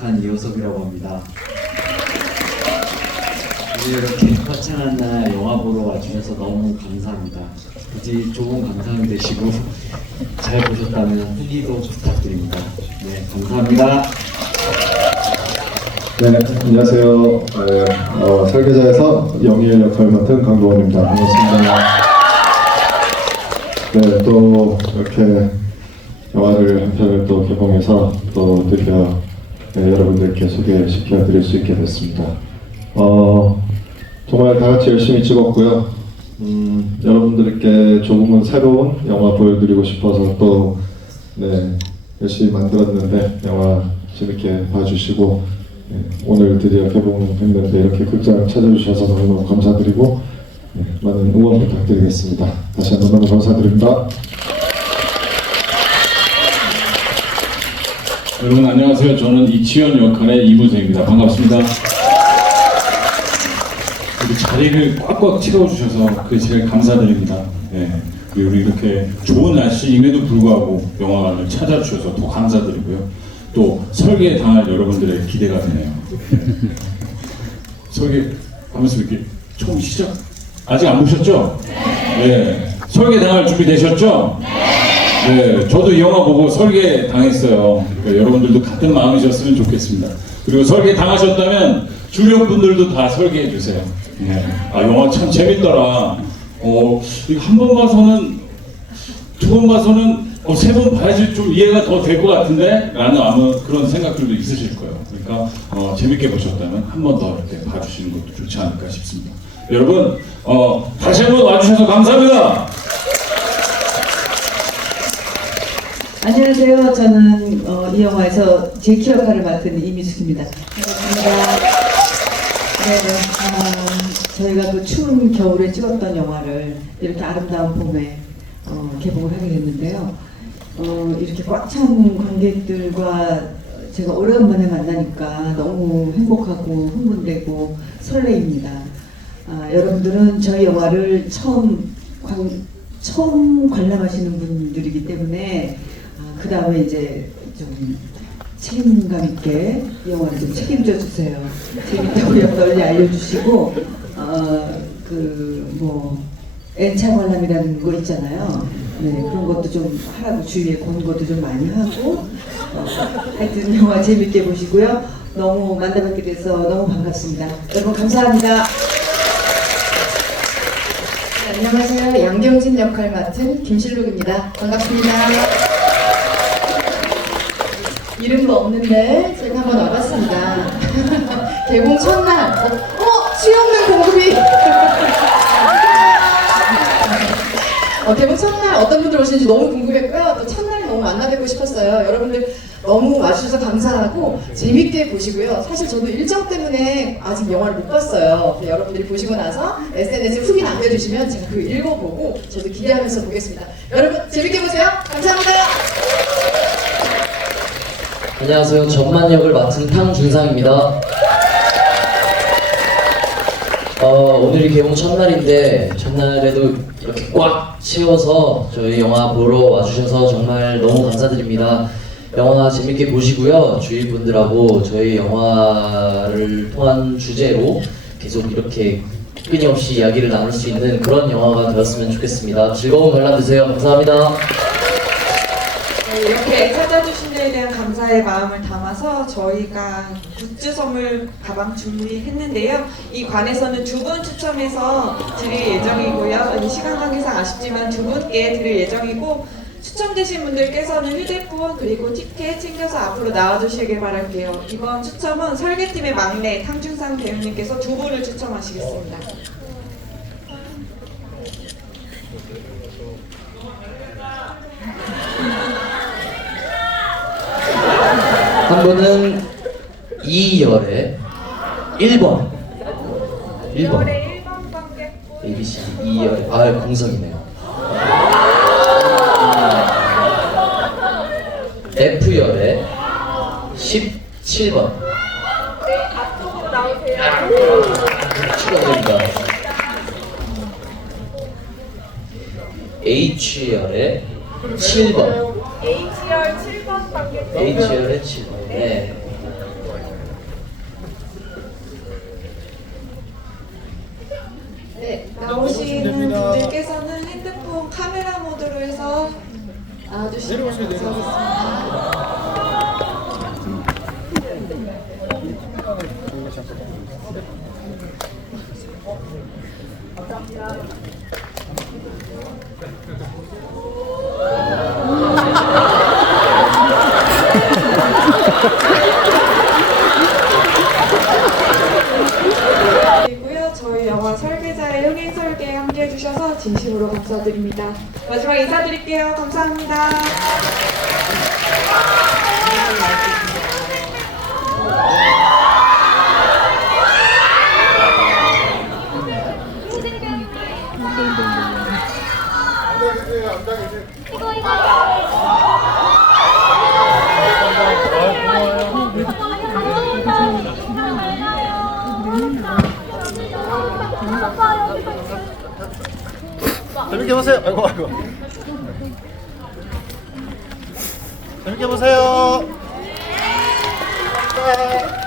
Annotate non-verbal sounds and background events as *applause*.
역한 이호섭이라고 합니다. 오늘 이렇게 화창한 날 영화 보러 와주셔서 너무 감사합니다. 부디 좋은 감상이 되시고 잘 보셨다면 후기도 부탁드립니다. 네, 감사합니다. 네, 안녕하세요. 네, 어, 설계자에서 영희의 역할 맡은 강도원입니다. 반갑습니다. 네, 또 이렇게 영화를 한 편을 또 개봉해서 또 드디어 네, 여러분들께 소개시켜 드릴 수 있게 됐습니다. 어, 정말 다 같이 열심히 찍었고요. 음, 여러분들께 조금은 새로운 영화 보여드리고 싶어서 또 네, 열심히 만들었는데 영화 재밌게 봐주시고 네, 오늘 드디어 개봉했는데 이렇게 극장 찾아주셔서 너무너무 감사드리고 네, 많은 응원 부탁드리겠습니다. 다시 한번 너무 감사드립니다. 여러분 안녕하세요. 저는 이치현 역할의 이무재입니다. 반갑습니다. 우리 자리를 꽉꽉 채워주셔서 그게 제일 감사드립니다. 네. 그리고 이렇게 좋은 날씨임에도 불구하고 영화관을 찾아주셔서 더 감사드리고요. 또 설계에 당할 여러분들의 기대가 되네요. 네. 설계 하면서 이렇게 총 시작 아직 안 보셨죠? 네. 설계 당할 준비 되셨죠? 네, 저도 이 영화 보고 설계 당했어요. 그러니까 여러분들도 같은 마음이셨으면 좋겠습니다. 그리고 설계 당하셨다면 주변 분들도 다 설계해 주세요. 네. 아 영화 참 재밌더라. 어 이거 한 번 봐서는 두 번 봐서는 어, 세 번 봐야지 좀 이해가 더 될 것 같은데? 라는 아마 그런 생각들도 있으실 거예요. 그러니까 어, 재밌게 보셨다면 한 번 더 이렇게 봐주시는 것도 좋지 않을까 싶습니다. 여러분 어, 다시 한번 와주셔서 감사합니다. 안녕하세요. 저는 어, 이 영화에서 제키 역할을 맡은 이미숙입니다. 반갑습니다. 네, 아, 저희가 그 추운 겨울에 찍었던 영화를 이렇게 아름다운 봄에 어, 개봉을 하게 됐는데요. 어, 이렇게 꽉 찬 관객들과 제가 오래간만에 만나니까 너무 행복하고 흥분되고 설레입니다. 아, 여러분들은 저희 영화를 처음 관, 처음 관람하시는 분들이기 때문에 그 다음에 이제 좀 책임감 있게 이 영화를 좀 책임져 주세요. 재밌다고 널리 알려주시고 어, 어그 뭐 N차 관람이라는 거 있잖아요. 네 그런 것도 좀 하라고 주위에 권고도 좀 많이 하고 어, 하여튼 영화 재밌게 보시고요. 너무 만나뵙게 돼서 너무 반갑습니다. 여러분 감사합니다. 네, 안녕하세요. 양경진 역할 맡은 김실록입니다. 반갑습니다. 이름도 없는데 제가 한번 와봤습니다. *laughs* 개봉 첫날, 어, 어 수영능 공급이. *laughs* 어, 개봉 첫날 어떤 분들 오시는지 너무 궁금했고요. 또 첫날 너무 만나뵙고 싶었어요. 여러분들 너무 와주셔서 감사하고 재밌게 보시고요. 사실 저도 일정 때문에 아직 영화를 못 봤어요. 여러분들이 보시고 나서 SNS에 후기 남겨주시면 제가 그 읽어보고 저도 기대하면서 보겠습니다. 여러분 재밌게 보세요. 감사합니다. 안녕하세요. 전만 역을 맡은 탕준상입니다. 어, 오늘이 개봉 첫날인데 첫날에도 이렇게 꽉 채워서 저희 영화 보러 와주셔서 정말 너무 감사드립니다. 영화 재밌게 보시고요. 주위 분들하고 저희 영화를 통한 주제로 계속 이렇게 끊임없이 이야기를 나눌 수 있는 그런 영화가 되었으면 좋겠습니다. 즐거운 관람 되세요. 감사합니다. 네, 이렇게 찾아주신 데에 대한 감사의 마음을 담아서 저희가 굿즈 선물 가방 준비했는데요. 이 관에서는 두 분 추첨해서 드릴 예정이고요. 이 시간 관계상 아쉽지만 두 분께 드릴 예정이고 추첨되신 분들께서는 휴대폰 그리고 티켓 챙겨서 앞으로 나와주시길 바랄게요. 이번 추첨은 설계팀의 막내 탕준상 배우님께서 두 분을 추첨하시겠습니다. 한 분은 이열의 1번. 1번. 네, 1번 관객 ABC 2열의 아 공성이네요. F열의 17번. 네, 앞쪽으로 나오세요. 축하드립니다. H열의 7번. H열 7번 관객 H열의 7번 네. 네, 나오신 분들께서는 핸드폰 카메라 모드로 해서 나와주시면 감사하겠습니다. 감사합니다. 해주셔서 진심으로 감사드립니다. 마지막 인사드릴게요. 감사합니다. 재밌게 보세요. 아이고 아이고. 재밌게 보세요. 네.